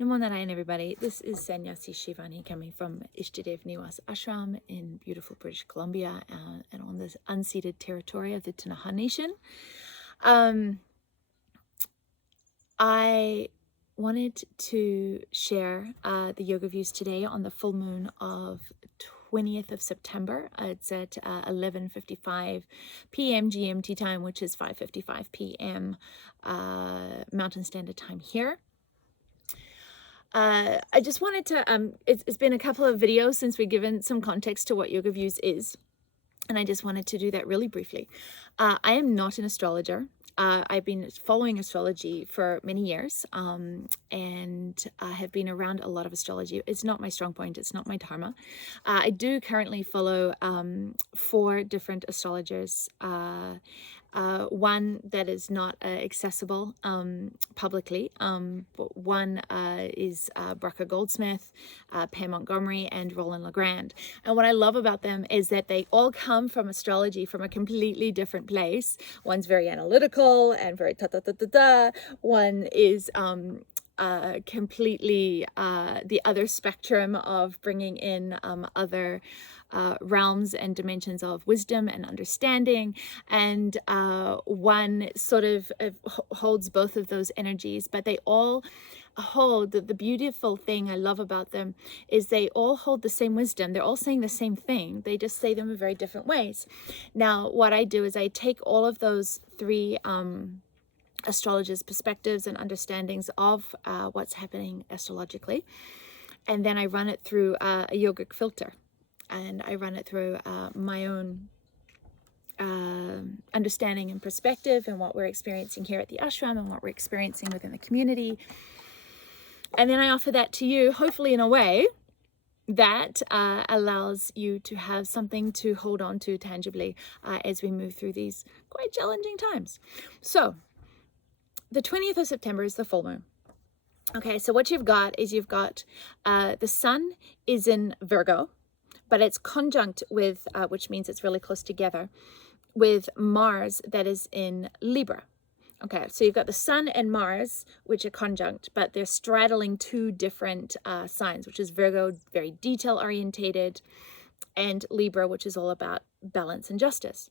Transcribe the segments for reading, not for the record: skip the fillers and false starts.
Namo Narayan, everybody. This is Sannyasi Shivani coming from Ishtadev Niwas Ashram in beautiful British Columbia and on this unceded territory of the Tanaha Nation. I wanted to share the yoga views today on the full moon of 20th of September. It's at 11:55 p.m. GMT time, which is 5:55 p.m. Mountain Standard Time here. I just wanted to, it's been a couple of videos since we've given some context to what Yoga Views is, and I just wanted to do that really briefly. I am not an astrologer. I've been following astrology for many years, and I have been around a lot of astrology. It's not my strong point. It's not my dharma. I do currently follow 4 different astrologers. One that is not accessible publicly. But one is Brucker Goldsmith, Pam Montgomery, and Roland Legrand. And what I love about them is that they all come from astrology from a completely different place. One's very analytical and very ta-ta-ta-ta-ta. One is completely the other spectrum of bringing in other realms and dimensions of wisdom and understanding, and one sort of holds both of those energies, but they all hold the beautiful thing I love about them is they all hold the same wisdom. They're all saying the same thing, they just say them in very different ways. Now what I do is I take all of those 3 astrologers' perspectives and understandings of what's happening astrologically, and then I run it through a yogic filter, and I run it through my own understanding and perspective and what we're experiencing here at the ashram and what we're experiencing within the community, and then I offer that to you, hopefully in a way that allows you to have something to hold on to tangibly as we move through these quite challenging times. So the 20th of September is the full moon. Okay, so what you've got is you've got the sun is in Virgo, but it's conjunct with, which means it's really close together, with Mars that is in Libra. Okay, so you've got the sun and Mars, which are conjunct, but they're straddling 2 different signs, which is Virgo, very detail orientated, and Libra, which is all about balance and justice.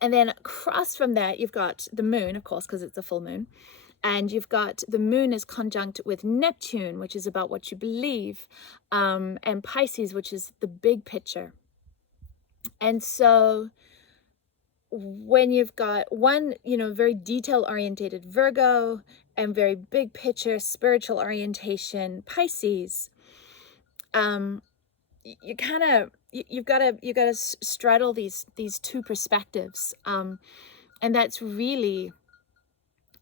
And then across from that, you've got the moon, of course, because it's a full moon. And you've got the moon is conjunct with Neptune, which is about what you believe, and Pisces, which is the big picture. And so when you've got one, very detail orientated Virgo and very big picture spiritual orientation Pisces, you kind of, you've got to straddle these 2 perspectives, and that's really,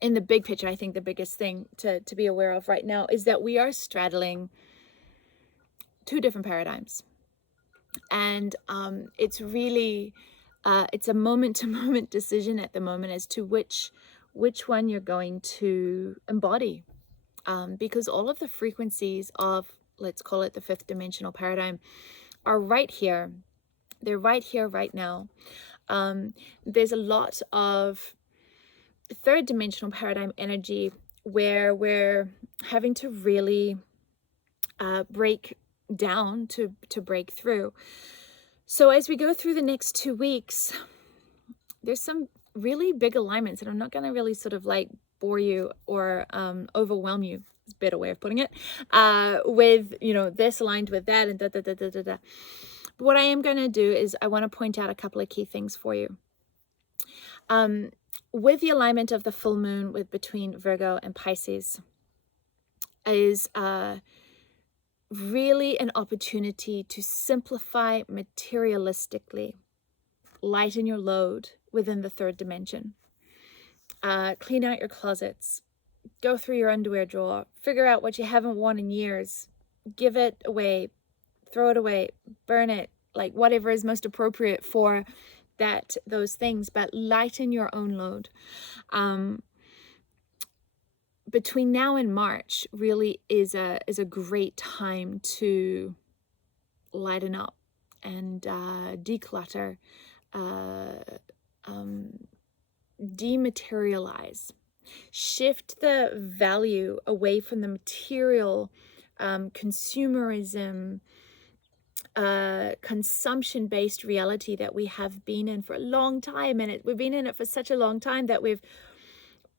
in the big picture, I think the biggest thing to be aware of right now is that we are straddling 2 different paradigms, and it's really it's a moment-to-moment decision at the moment as to which one you're going to embody, because all of the frequencies of, let's call it the 5th dimensional paradigm, are right here. They're right here, right now. There's a lot of 3rd dimensional paradigm energy where we're having to really break down to break through. So as we go through the next 2 weeks, there's some really big alignments, and I'm not going to really sort of like bore you or overwhelm you, is a better way of putting it, with, this aligned with that and da. But what I am going to do is I want to point out a couple of key things for you. With the alignment of the full moon between Virgo and Pisces is really an opportunity to simplify materialistically, lighten your load within the 3rd dimension, clean out your closets, go through your underwear drawer, figure out what you haven't worn in years, give it away, throw it away, burn it, like whatever is most appropriate for those things, but lighten your own load. Between now and March really is a great time to lighten up and declutter, dematerialize, shift the value away from the material, consumerism, consumption-based reality that we have been in for a long time. And we've been in it for such a long time that we've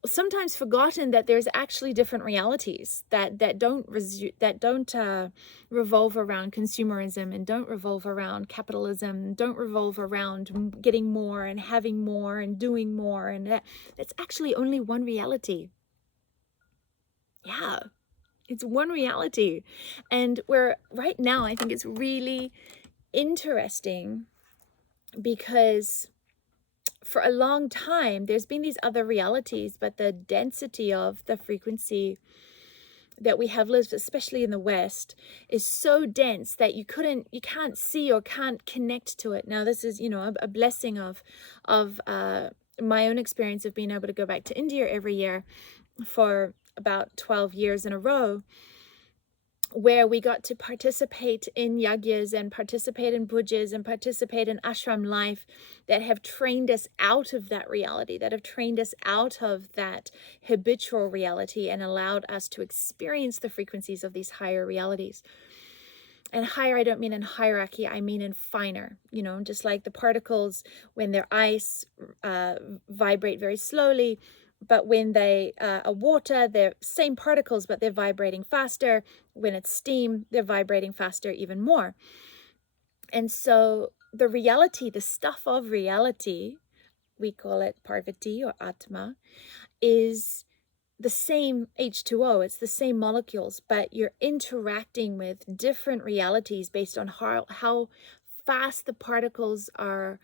sometimes forgotten that there's actually different realities that don't revolve around consumerism, and don't revolve around capitalism, don't revolve around getting more and having more and doing more, and that's actually only one reality. Yeah, it's one reality. And where right now I think it's really interesting, because for a long time there's been these other realities, but the density of the frequency that we have lived, especially in the West, is so dense that you can't see or can't connect to it. Now this is, you know, a blessing of my own experience of being able to go back to India every year for about 12 years in a row, where we got to participate in yagyas and participate in pujas and participate in ashram life that have trained us out of that reality, that have trained us out of that habitual reality and allowed us to experience the frequencies of these higher realities. And higher, I don't mean in hierarchy, I mean in finer, you know, just like the particles, when they're ice, vibrate very slowly. But when they are water, they're same particles, but they're vibrating faster. When it's steam, they're vibrating faster even more. And so the reality, the stuff of reality, we call it Parvati or Atma, is the same H2O. It's the same molecules, but you're interacting with different realities based on how fast the particles are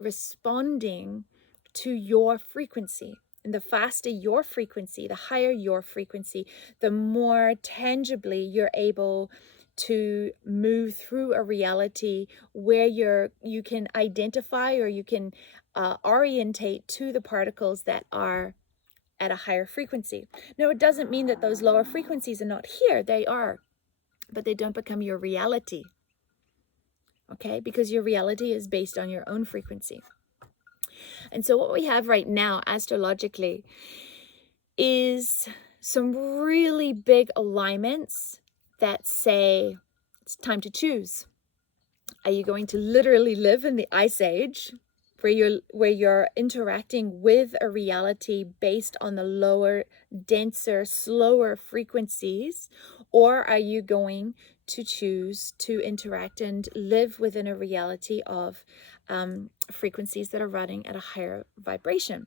responding to your frequency. And the faster your frequency, the higher your frequency, the more tangibly you're able to move through a reality where you can identify, or you can orientate to the particles that are at a higher frequency. Now, it doesn't mean that those lower frequencies are not here. They are, but they don't become your reality. Okay? Because your reality is based on your own frequency. And so what we have right now astrologically is some really big alignments that say it's time to choose. Are you going to literally live in the ice age, where you're interacting with a reality based on the lower, denser, slower frequencies, or are you going to choose to interact and live within a reality of frequencies that are running at a higher vibration?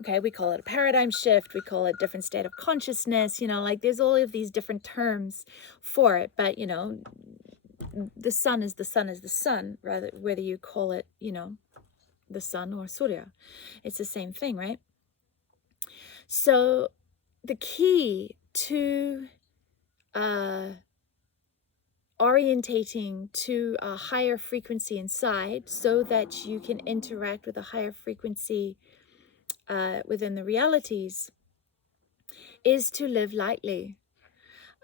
Okay, we call it a paradigm shift, we call it different state of consciousness, you know, like there's all of these different terms for it, but you know, the sun is the sun is the sun, rather, whether you call it, you know, the sun or Surya. It's the same thing, right? So the key to orientating to a higher frequency inside, so that you can interact with a higher frequency within the realities, is to live lightly.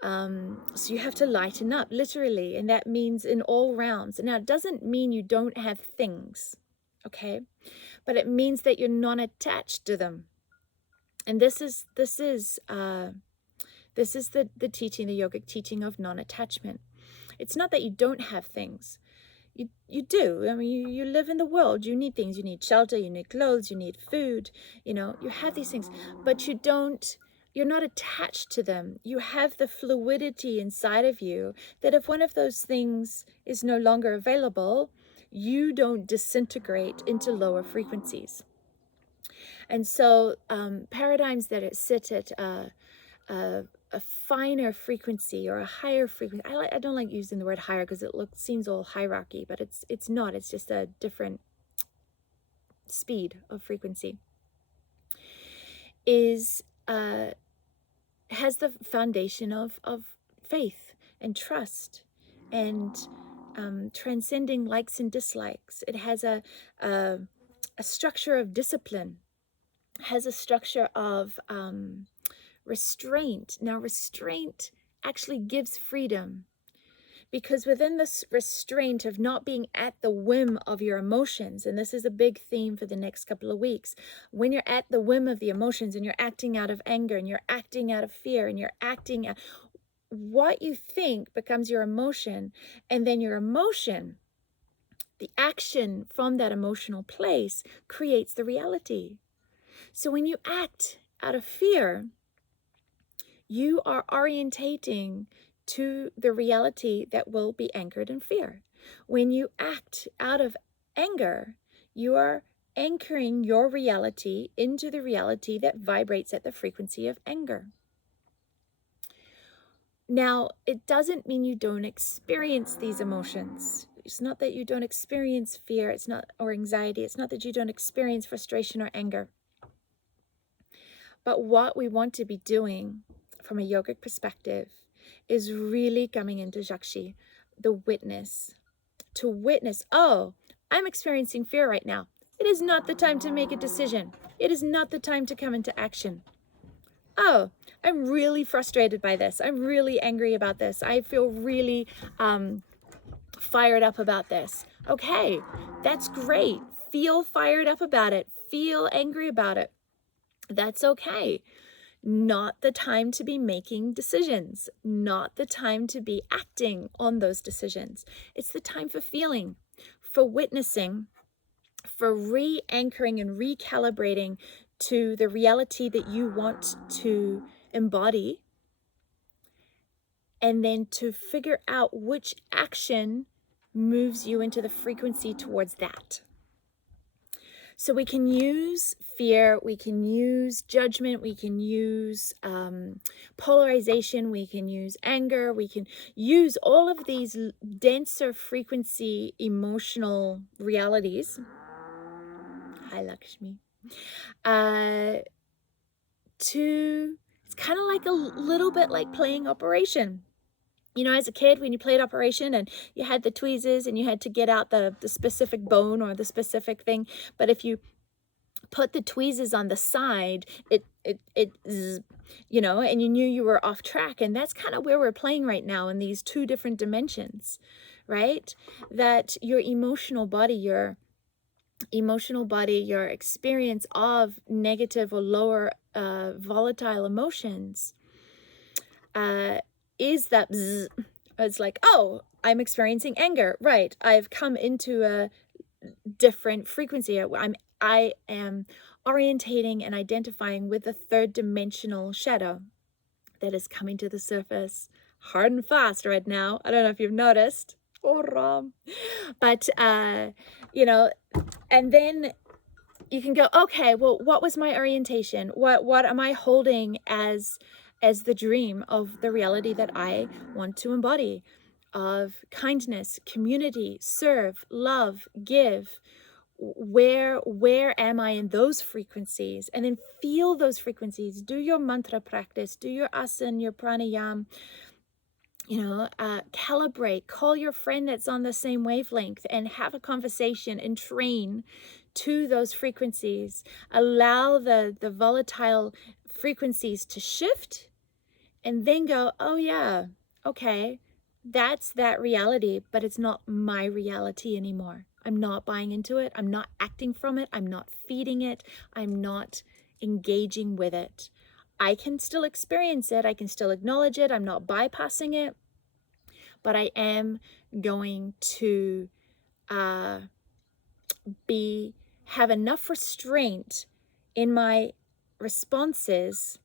So you have to lighten up, literally, and that means in all rounds. Now, it doesn't mean you don't have things, okay, but it means that you're not attached to them. And this is the teaching, the yogic teaching of non-attachment. It's not that you don't have things. You do. I mean, you live in the world. You need things. You need shelter. You need clothes. You need food. You know, you have these things, but you're not attached to them. You have the fluidity inside of you that if one of those things is no longer available, you don't disintegrate into lower frequencies. And so paradigms that sit at a finer frequency or a higher frequency. I don't like using the word higher because it seems all hierarchy, but it's not. It's just a different speed of frequency. Has the foundation of faith and trust and transcending likes and dislikes. It has a structure of discipline, has a structure of restraint. Now, restraint actually gives freedom. Because within this restraint of not being at the whim of your emotions, and this is a big theme for the next couple of weeks, when you're at the whim of the emotions and you're acting out of anger and you're acting out of fear and you're acting out, what you think becomes your emotion, and then your emotion, the action from that emotional place, creates the reality. So when you act out of fear, you are orientating to the reality that will be anchored in fear. When you act out of anger, you are anchoring your reality into the reality that vibrates at the frequency of anger. Now, it doesn't mean you don't experience these emotions. It's not that you don't experience fear, it's not, or anxiety. It's not that you don't experience frustration or anger. But what we want to be doing from a yogic perspective is really coming into Jakshi, the witness, to witness, oh, I'm experiencing fear right now. It is not the time to make a decision. It is not the time to come into action. Oh, I'm really frustrated by this. I'm really angry about this. I feel really fired up about this. Okay, that's great. Feel fired up about it. Feel angry about it. That's okay. Not the time to be making decisions. Not the time to be acting on those decisions. It's the time for feeling, for witnessing, for re-anchoring and recalibrating to the reality that you want to embody, and then to figure out which action moves you into the frequency towards that. So we can use fear, we can use judgment, we can use polarization, we can use anger, we can use all of these denser frequency emotional realities. Hi, Lakshmi. It's kind of like a little bit like playing Operation. You know, as a kid, when you played Operation and you had the tweezers and you had to get out the specific bone or the specific thing, but if you put the tweezers on the side, it you know, and you knew you were off track. And that's kind of where we're playing right now in these two different dimensions, right? That your emotional body, your experience of negative or lower volatile emotions is that bzz. It's like, oh, I'm experiencing anger, right? I've come into a different frequency. I am orientating and identifying with the third dimensional shadow that is coming to the surface hard and fast right now. I don't know if you've noticed. But you know, and then you can go, okay, well, what was my orientation? What am I holding as the dream of the reality that I want to embody, of kindness, community, serve, love, give? Where am I in those frequencies? And then feel those frequencies. Do your mantra practice, do your asana, your pranayama, you know, calibrate, call your friend that's on the same wavelength and have a conversation and train to those frequencies. Allow the volatile frequencies to shift, and then go, oh yeah, okay, that's that reality, but it's not my reality anymore. I'm not buying into it. I'm not acting from it. I'm not feeding it. I'm not engaging with it. I can still experience it. I can still acknowledge it. I'm not bypassing it, but I am going to have enough restraint in my responses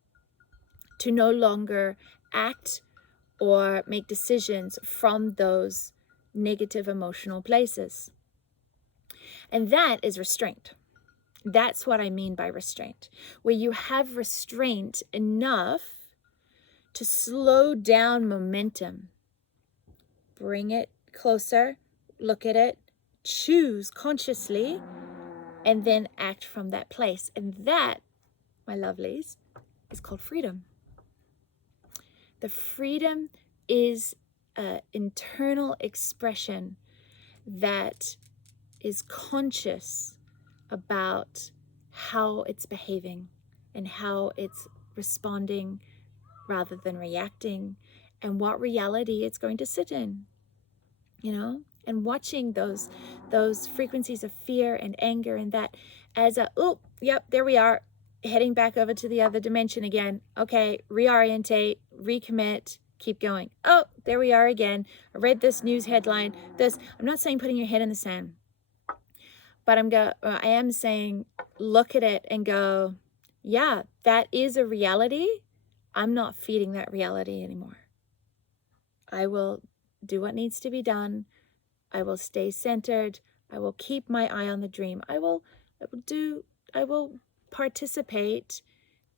to no longer act or make decisions from those negative emotional places. And that is restraint. That's what I mean by restraint, where you have restraint enough to slow down momentum. Bring it closer, look at it, choose consciously, and then act from that place. And that, my lovelies, is called freedom. The freedom is an internal expression that is conscious about how it's behaving and how it's responding rather than reacting, and what reality it's going to sit in. you know, and watching those frequencies of fear and anger and that as a, oh, yep, there we are, heading back over to the other dimension again. Okay, reorientate, recommit, keep going. Oh, there we are again. I read this news headline. I'm not saying putting your head in the sand, but I am saying look at it and go, yeah, that is a reality. I'm not feeding that reality anymore. I will do what needs to be done. I will stay centered. I will keep my eye on the dream. I will participate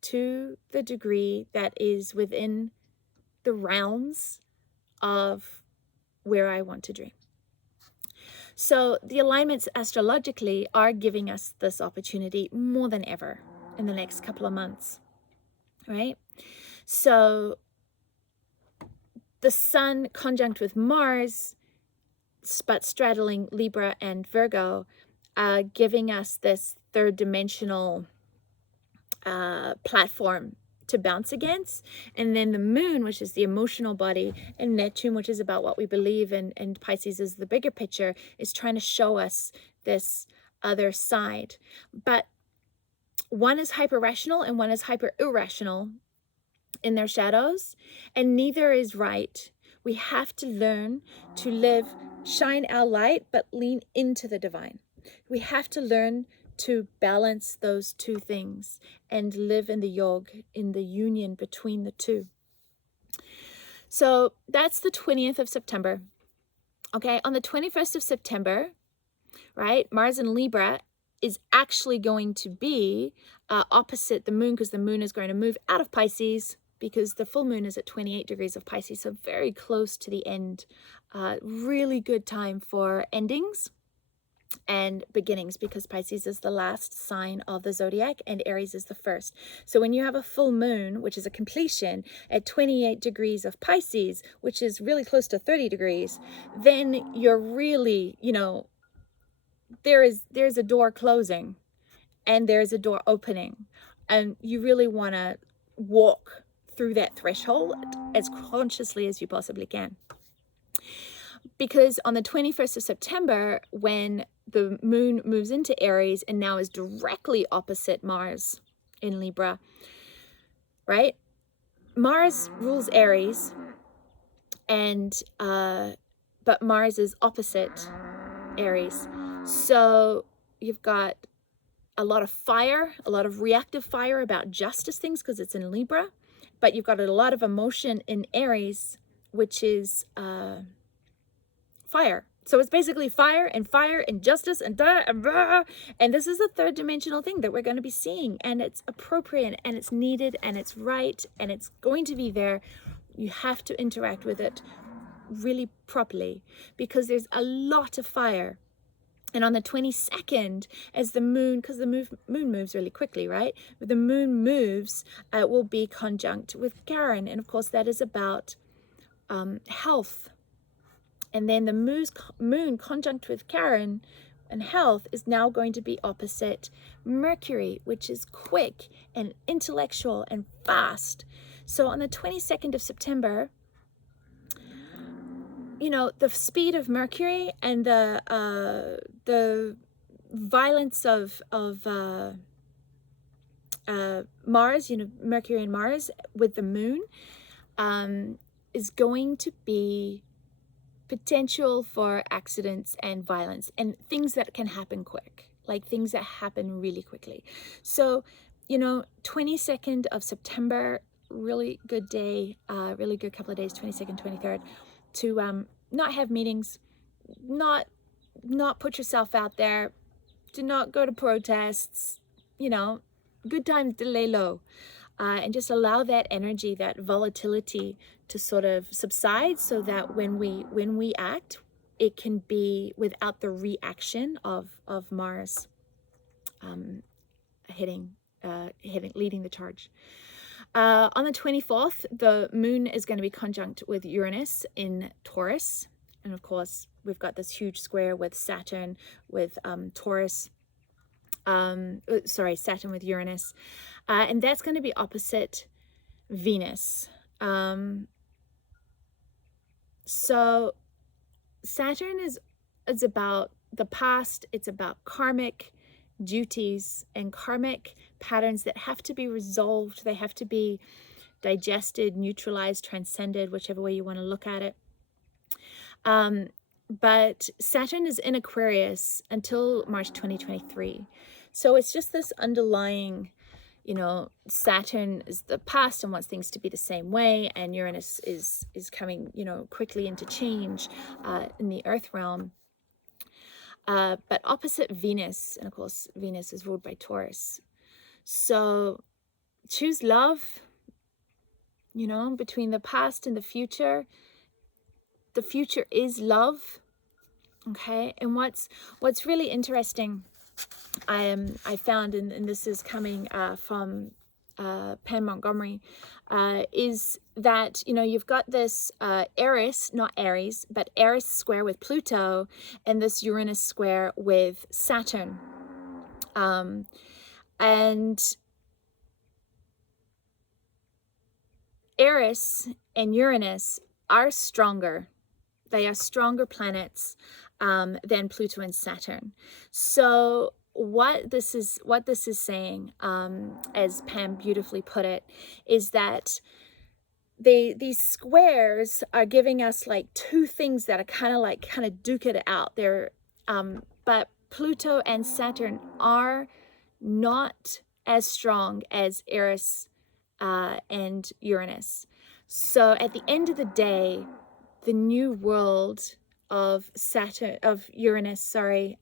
to the degree that is within the realms of where I want to dream. So the alignments astrologically are giving us this opportunity more than ever in the next couple of months, right? So the sun conjunct with Mars, but straddling Libra and Virgo, giving us this third dimensional platform to bounce against. And then the moon, which is the emotional body, and Neptune, which is about what we believe, and Pisces is the bigger picture, is trying to show us this other side. But one is hyper rational and one is hyper irrational in their shadows, and neither is right. We have to learn to live, shine our light, but lean into the divine. We have to learn to balance those two things and live in the yog, in the union between the two. So that's the 20th of September. Okay, on the 21st of September, right, Mars in Libra is actually going to be opposite the moon, because the moon is going to move out of Pisces, because the full moon is at 28 degrees of Pisces, so very close to the end. Really good time for endings and beginnings, because Pisces is the last sign of the zodiac and Aries is the first. So when you have a full moon, which is a completion, at 28 degrees of Pisces, which is really close to 30 degrees, then you're really, you know, there's a door closing and there's a door opening, and you really want to walk through that threshold as consciously as you possibly can. Because on the 21st of September, when the moon moves into Aries and now is directly opposite Mars in Libra, right? Mars rules Aries, and but Mars is opposite Aries. So you've got a lot of fire, a lot of reactive fire about justice things, because it's in Libra, but you've got a lot of emotion in Aries, which is fire. So it's basically fire and justice and and this is a third dimensional thing that we're going to be seeing, and it's appropriate and it's needed and it's right and it's going to be there. You have to interact with it really properly, because there's a lot of fire. And on the 22nd, as the moon, because the moon moves really quickly, right? But the moon moves, will be conjunct with Charon. And of course, that is about health. And then the moon conjunct with Charon and health is now going to be opposite Mercury, which is quick and intellectual and fast. So on the 22nd of September, you know, the speed of Mercury and the violence of Mars, you know, Mercury and Mars with the moon, is going to be potential for accidents and violence and things that can happen quick, like things that happen really quickly. So, you know, 22nd of September, really good day, really good couple of days, 22nd, 23rd, to not have meetings, not put yourself out there, to not go to protests, you know, good time to lay low, and just allow that energy, that volatility to sort of subside, so that when we act, it can be without the reaction of Mars leading the charge. On the 24th, the moon is going to be conjunct with Uranus in Taurus. And of course, we've got this huge square with Saturn with Taurus. Saturn with Uranus. And that's going to be opposite Venus. So Saturn is about the past. It's about karmic duties and karmic patterns that have to be resolved. They have to be digested, neutralized, transcended, whichever way you want to look at it. But Saturn is in Aquarius until March 2023. So it's just this underlying, you know, Saturn is the past and wants things to be the same way, and Uranus is coming, you know, quickly into change in the Earth realm. But opposite Venus, and of course Venus is ruled by Taurus. So choose love, you know, between the past and the future. The future is love. Okay, and what's really interesting, I found, and this is coming from Pam Montgomery, is that, you know, you've got this Eris, not Aries, but Eris square with Pluto, and this Uranus square with Saturn. And Eris and Uranus are stronger. They are stronger planets than Pluto and Saturn. So what this is saying, as Pam beautifully put it, is that these squares are giving us like two things that are kind of duke it out. They're but Pluto and Saturn are not as strong as Eris and Uranus. So at the end of the day, the new world of Uranus, the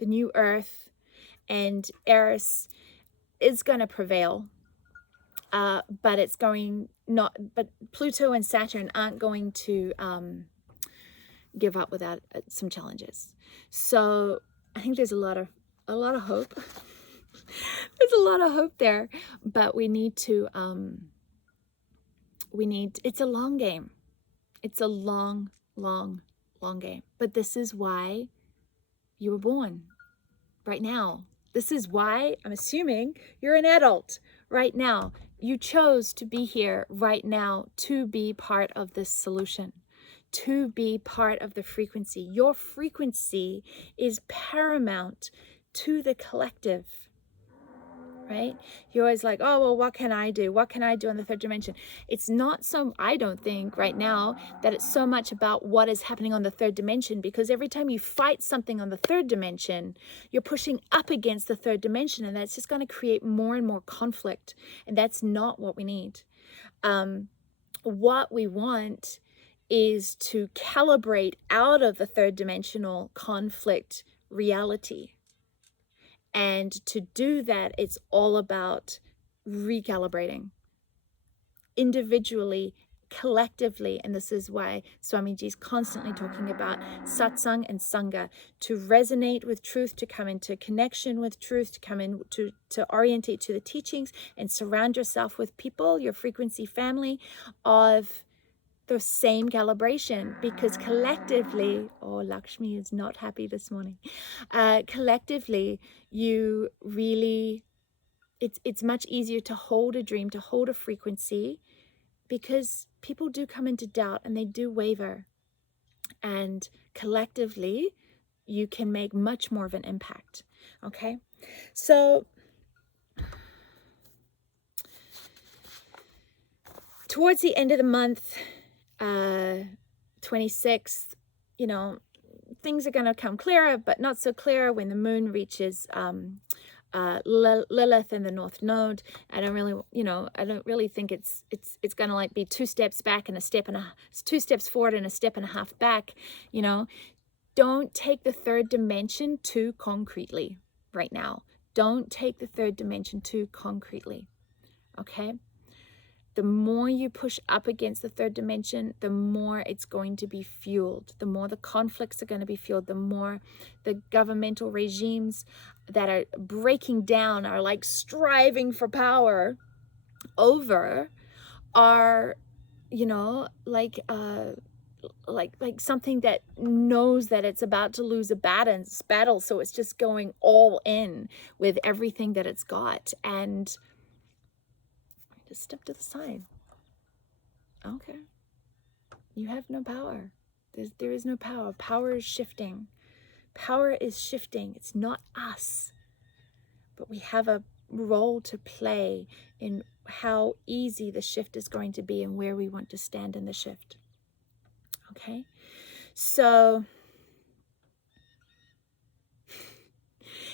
new Earth and Eris is going to prevail. But it's going not. But Pluto and Saturn aren't going to give up without some challenges. So I think there's a lot of hope. There's a lot of hope there, but we need to. It's a long game. It's a long game. But this is why you were born right now. This is why, I'm assuming, you're an adult right now. You chose to be here right now to be part of this solution, to be part of the frequency. Your frequency is paramount to the collective. Right? You're always like, oh, well, what can I do? What can I do in the third dimension? It's not so, I don't think right now that it's so much about what is happening on the third dimension, because every time you fight something on the third dimension, you're pushing up against the third dimension, and that's just going to create more and more conflict. And that's not what we need. What we want is to calibrate out of the third dimensional conflict reality. And to do that, it's all about recalibrating individually, collectively. And this is why Swamiji is constantly talking about satsang and sangha, to resonate with truth, to come into connection with truth, to come in to orientate to the teachings, and surround yourself with people, your frequency family of the same calibration, because collectively, oh, Lakshmi is not happy this morning. Collectively, you really, it's much easier to hold a dream, to hold a frequency, because people do come into doubt and they do waver. And collectively, you can make much more of an impact. Okay, so towards the end of the month, 26th, you know, things are going to come clearer, but not so clear when the moon reaches Lilith in the North Node. I don't really think it's going to like be 2 steps back and 2 steps forward and a step and a half back. You know, don't take the third dimension too concretely right now. Don't take the third dimension too concretely. Okay. The more you push up against the third dimension, the more it's going to be fueled. The more the conflicts are going to be fueled, the more the governmental regimes that are breaking down, are like striving for power over, are, you know, like something that knows that it's about to lose a battle, so it's just going all in with everything that it's got. And just step to the side. Okay. You have no power. There is no power. Power is shifting. Power is shifting. It's not us. But we have a role to play in how easy the shift is going to be and where we want to stand in the shift. Okay? So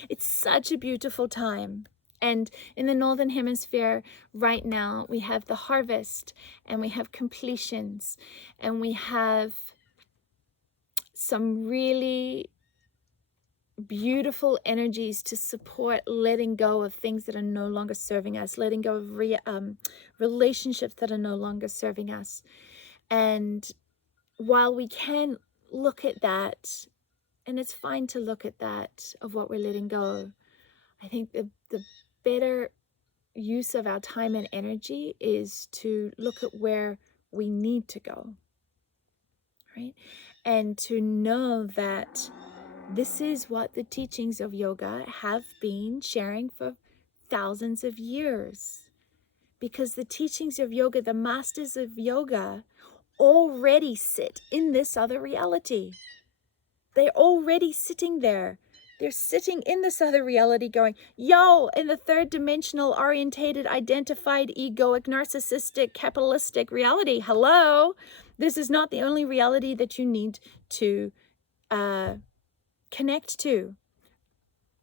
it's such a beautiful time. And in the Northern Hemisphere right now, we have the harvest and we have completions and we have some really beautiful energies to support letting go of things that are no longer serving us, letting go of relationships that are no longer serving us. And while we can look at that, and it's fine to look at that of what we're letting go, I think the better use of our time and energy is to look at where we need to go, right? And to know that this is what the teachings of yoga have been sharing for thousands of years. Because the teachings of yoga, the masters of yoga, already sit in this other reality. They're already sitting there. They're sitting in this other reality going, yo, in the third dimensional, orientated, identified, egoic, narcissistic, capitalistic reality. Hello. This is not the only reality that you need to connect to.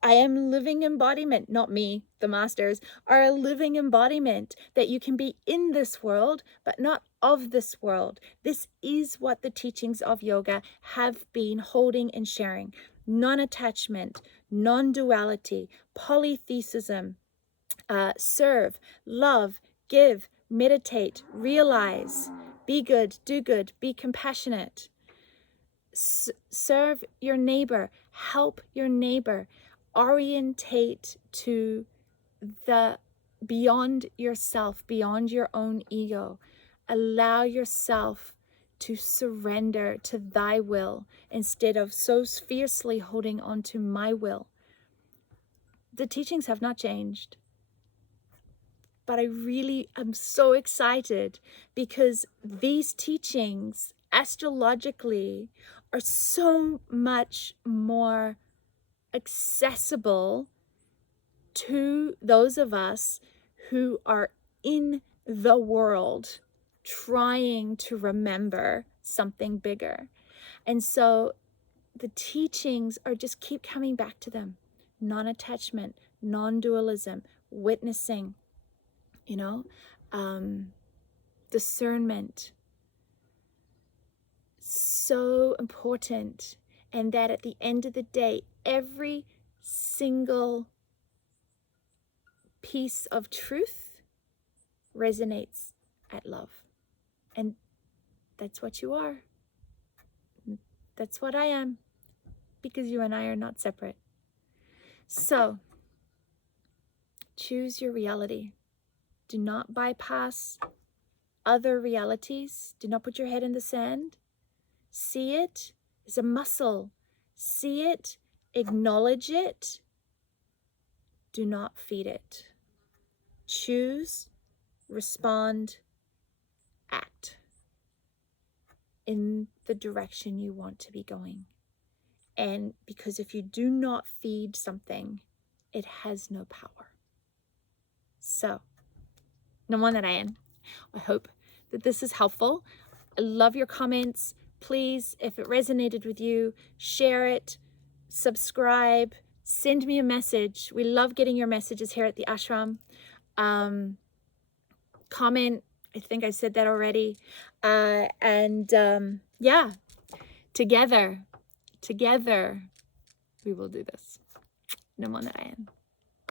I am living embodiment, not me, the masters, are a living embodiment that you can be in this world, but not of this world. This is what the teachings of yoga have been holding and sharing. Non-attachment, non-duality, polytheism, serve, love, give, meditate, realize, be good, do good, be compassionate. Serve your neighbor, help your neighbor, orientate to the beyond yourself, beyond your own ego. Allow yourself to surrender to thy will instead of so fiercely holding on to my will. The teachings have not changed. But I really am so excited because these teachings astrologically are so much more accessible to those of us who are in the world trying to remember something bigger. And so the teachings are just keep coming back to them. Non-attachment, non-dualism, witnessing, discernment. So important. And that at the end of the day, every single piece of truth resonates at love. And that's what you are. That's what I am. Because you and I are not separate. So, choose your reality. Do not bypass other realities. Do not put your head in the sand. See it as a muscle. See it, acknowledge it. Do not feed it. Choose, respond, act in the direction you want to be going. And because if you do not feed something, it has no power. So, Namo Narayan. I hope that this is helpful. I love your comments. Please, if it resonated with you, share it, subscribe, send me a message. We love getting your messages here at the ashram. Comment. I think I said that already. Yeah, together, we will do this. Namo Narayan.